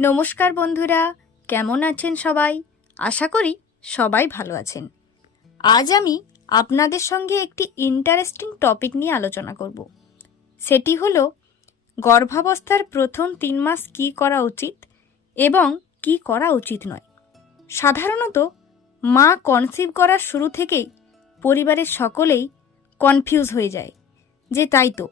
নমস্কার বন্ধুরা, কেমন আছেন সবাই? আশা করি সবাই ভালো আছেন। আজ আমি আপনাদের সঙ্গে একটি ইন্টারেস্টিং টপিক নিয়ে আলোচনা করব। সেটি হলো গর্ভাবস্থার প্রথম তিন মাস কি করা উচিত এবং কি করা উচিত নয়। সাধারণত মা কনসিভ করার শুরু থেকেই পরিবারের সকলেই কনফিউজ হয়ে যায় যে তাই তো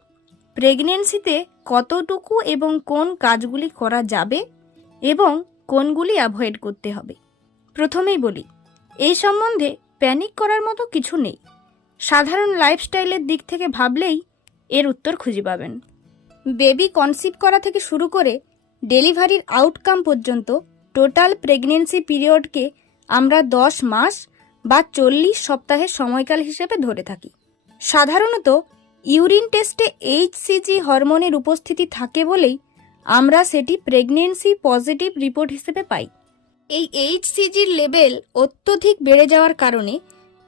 প্রেগনেন্সিতে কতটুকু এবং কোন কাজগুলি করা যাবে এবং কোনগুলি অ্যাভয়েড করতে হবে। প্রথমেই বলি, এই সম্বন্ধে প্যানিক করার মতো কিছু নেই। সাধারণ লাইফস্টাইলের দিক থেকে ভাবলেই এর উত্তর খুঁজে পাবেন। বেবি কনসিভ করা থেকে শুরু করে ডেলিভারির আউটকাম পর্যন্ত টোটাল প্রেগনেন্সি পিরিয়ডকে আমরা দশ মাস বা চল্লিশ সপ্তাহের সময়কাল হিসেবে ধরে থাকি। সাধারণত ইউরিন টেস্টে এইচসিজি হরমোনের উপস্থিতি থাকে বলেই আমরা সেটি প্রেগনেন্সি পজিটিভ রিপোর্ট হিসেবে পাই। এই এইচসিজির লেভেল অত্যধিক বেড়ে যাওয়ার কারণে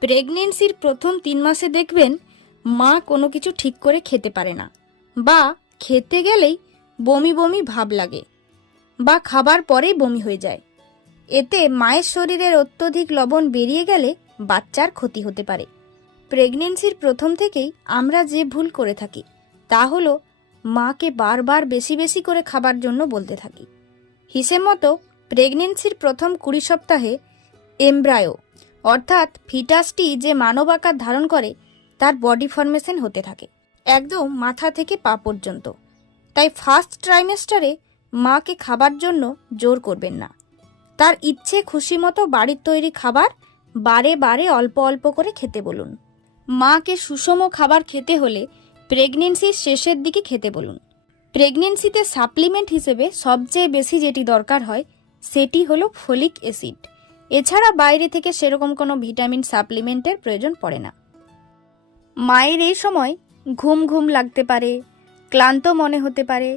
প্রেগনেন্সির প্রথম তিন মাসে দেখবেন মা কোনো কিছু ঠিক করে খেতে পারে না বা খেতে গেলেই বমি বমি ভাব লাগে বা খাবার পরেই বমি হয়ে যায়। এতে মায়ের শরীরের অত্যধিক লবণ বেরিয়ে গেলে বাচ্চার ক্ষতি হতে পারে। প্রেগনেন্সির প্রথম থেকেই আমরা যে ভুল করে থাকি তা হলো মাকে বারবার বেশি বেশি করে খাবার জন্য বলতে থাকি। হিসেব মতো প্রেগনেন্সির প্রথম কুড়ি সপ্তাহে এমব্রায়ো, অর্থাৎ ফিটাসটি যে মানব আকার ধারণ করে, তার বডি ফরমেশন হতে থাকে। একদম মাথা থেকে পা পর্যন্ত। তাই ফার্স্ট ট্রাইমেস্টারে মাকে খাবার জন্য জোর করবেন না। তার ইচ্ছে খুশি মতো বাড়ির তৈরি খাবার বারে বারে অল্প অল্প করে খেতে বলুন। মাকে সুষম খাবার খেতে হলে প্রেগনেন্সির শেষের দিকে খেতে বলুন। প্রেগনেন্সিতে সাপ্লিমেন্ট হিসেবে সবচেয়ে বেশি যেটি দরকার হয়, সেটি হলো ফলিক অ্যাসিড। এছাড়া বাইরে থেকে সেরকম কোনো ভিটামিন সাপ্লিমেন্টের প্রয়োজন পড়ে না। মায়ের এই সময় ঘুম ঘুম লাগতে পারে, ক্লান্ত মনে হতে পারে।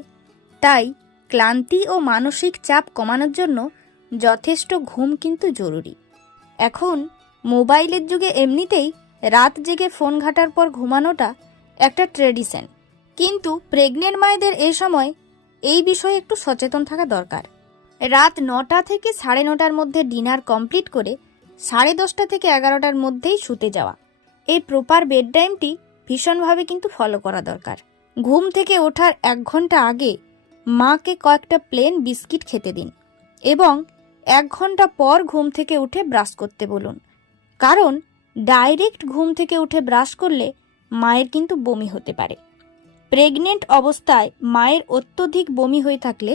তাই ক্লান্তি ও মানসিক চাপ কমানোর জন্য যথেষ্ট ঘুম কিন্তু জরুরি। এখন মোবাইলের যুগে এমনিতেই রাত জেগে ফোন ঘাটার পর ঘুমানোটা একটা ট্রেডিশন। কিন্তু প্রেগনেন্ট মায়েদের এ সময় এই বিষয়ে একটু সচেতন থাকা দরকার। রাত নটা থেকে সাড়ে নটার মধ্যে ডিনার কমপ্লিট করে সাড়ে দশটা থেকে এগারোটার মধ্যেই শুতে যাওয়া। এই প্রপার বেড টাইমটি ভীষণভাবে কিন্তু ফলো করা দরকার। ঘুম থেকে ওঠার এক ঘণ্টা আগে মাকে কয়েকটা প্লেন বিস্কিট খেতে দিন এবং এক ঘণ্টা পর ঘুম থেকে উঠে ব্রাশ করতে বলুন। কারণ ডাইরেক্ট ঘুম থেকে উঠে ব্রাশ করলে মায়ের কিন্তু বমি হতে পারে। প্রেগনেন্ট অবস্থায় মায়ের অত্যধিক বমি হয়ে থাকলে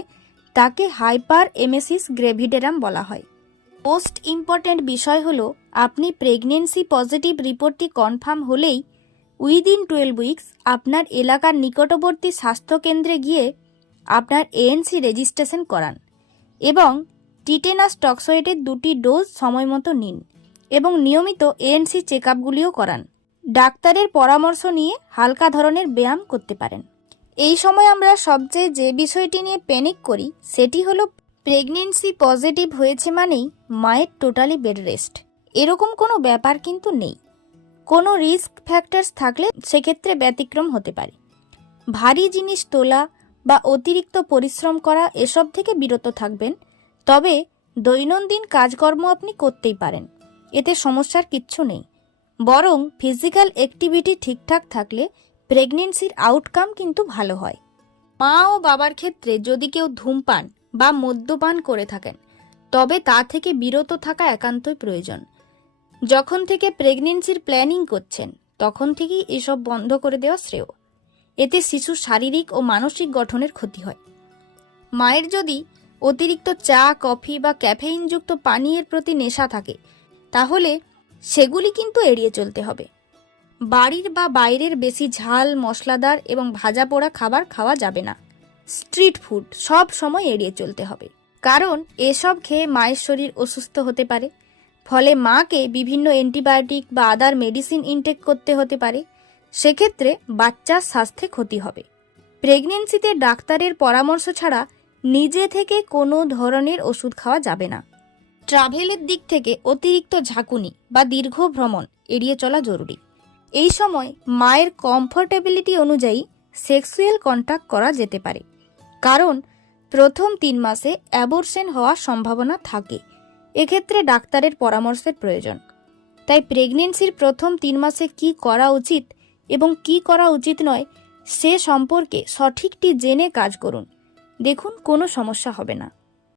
তাকে হাইপার এমেসিস গ্রেভিডেরাম বলা হয়। মোস্ট ইম্পর্ট্যান্ট বিষয় হলো, আপনি প্রেগনেন্সি পজিটিভ রিপোর্টটি কনফার্ম হলেই উইদিন টুয়েলভ উইকস আপনার এলাকার নিকটবর্তী স্বাস্থ্যকেন্দ্রে গিয়ে আপনার এএনসি রেজিস্ট্রেশন করান এবং টিটেনাস টক্সয়েটের দুটি ডোজ সময় মতো নিন এবং নিয়মিত এএনসি চেক আপগুলিও করান। ডাক্তারের পরামর্শ নিয়ে হালকা ধরনের ব্যায়াম করতে পারেন। এই সময় আমরা সবচেয়ে যে বিষয়টি নিয়ে প্যানিক করি, সেটি হলো প্রেগনেন্সি পজিটিভ হয়েছে মানেই মায়ের টোটালি বেড রেস্ট এরকম কোনো ব্যাপার কিন্তু নেই। কোনো রিস্ক ফ্যাক্টরস থাকলে সেক্ষেত্রে ব্যতিক্রম হতে পারে। ভারী জিনিস তোলা বা অতিরিক্ত পরিশ্রম করা এসব থেকে বিরত থাকবেন। তবে দৈনন্দিন কাজকর্ম আপনি করতেই পারেন। এতে সমস্যার কিচ্ছু নেই। বরং ফিজিক্যাল অ্যাক্টিভিটি ঠিকঠাক থাকলে প্রেগনেন্সির আউটকাম কিন্তু ভালো হয়। মা ও বাবার ক্ষেত্রে যদি কেউ ধূমপান বা মদ্যপান করে থাকেন, তবে তা থেকে বিরত থাকা একান্তই প্রয়োজন। যখন থেকে প্রেগনেন্সির প্ল্যানিং করছেন, তখন থেকেই এসব বন্ধ করে দেওয়া শ্রেয়। এতে শিশুর শারীরিক ও মানসিক গঠনের ক্ষতি হয়। মায়ের যদি অতিরিক্ত চা, কফি বা ক্যাফেইনযুক্ত পানীয়ের প্রতি নেশা থাকে, তাহলে সেগুলি কিন্তু এড়িয়ে চলতে হবে। বাড়ির বা বাইরের বেশি ঝাল, মশলাদার এবং ভাজা পোড়া খাবার খাওয়া যাবে না। স্ট্রিট ফুড সব সময় এড়িয়ে চলতে হবে। কারণ এসব খেয়ে মায়ের শরীর অসুস্থ হতে পারে। ফলে মাকে বিভিন্ন অ্যান্টিবায়োটিক বা আদার মেডিসিন ইনটেক করতে হতে পারে। সেক্ষেত্রে বাচ্চার স্বাস্থ্যে ক্ষতি হবে। প্রেগনেন্সিতে ডাক্তারের পরামর্শ ছাড়া নিজে থেকে কোনো ধরনের ওষুধ খাওয়া যাবে না। ট্রাভেলের দিক থেকে অতিরিক্ত ঝাঁকুনি বা দীর্ঘ ভ্রমণ এড়িয়ে চলা জরুরি। এই সময় মায়ের কমফোর্টেবিলিটি অনুযায়ী সেক্সুয়াল কন্ট্যাক্ট করা যেতে পারে। কারণ প্রথম তিন মাসে অ্যাবরশন হওয়ার সম্ভাবনা থাকে। এক্ষেত্রে ডাক্তারের পরামর্শের প্রয়োজন। তাই প্রেগনেন্সির প্রথম তিন মাসে কি করা উচিত এবং কি করা উচিত নয় সে সম্পর্কে সঠিকটি জেনে কাজ করুন। দেখুন কোনো সমস্যা হবে না।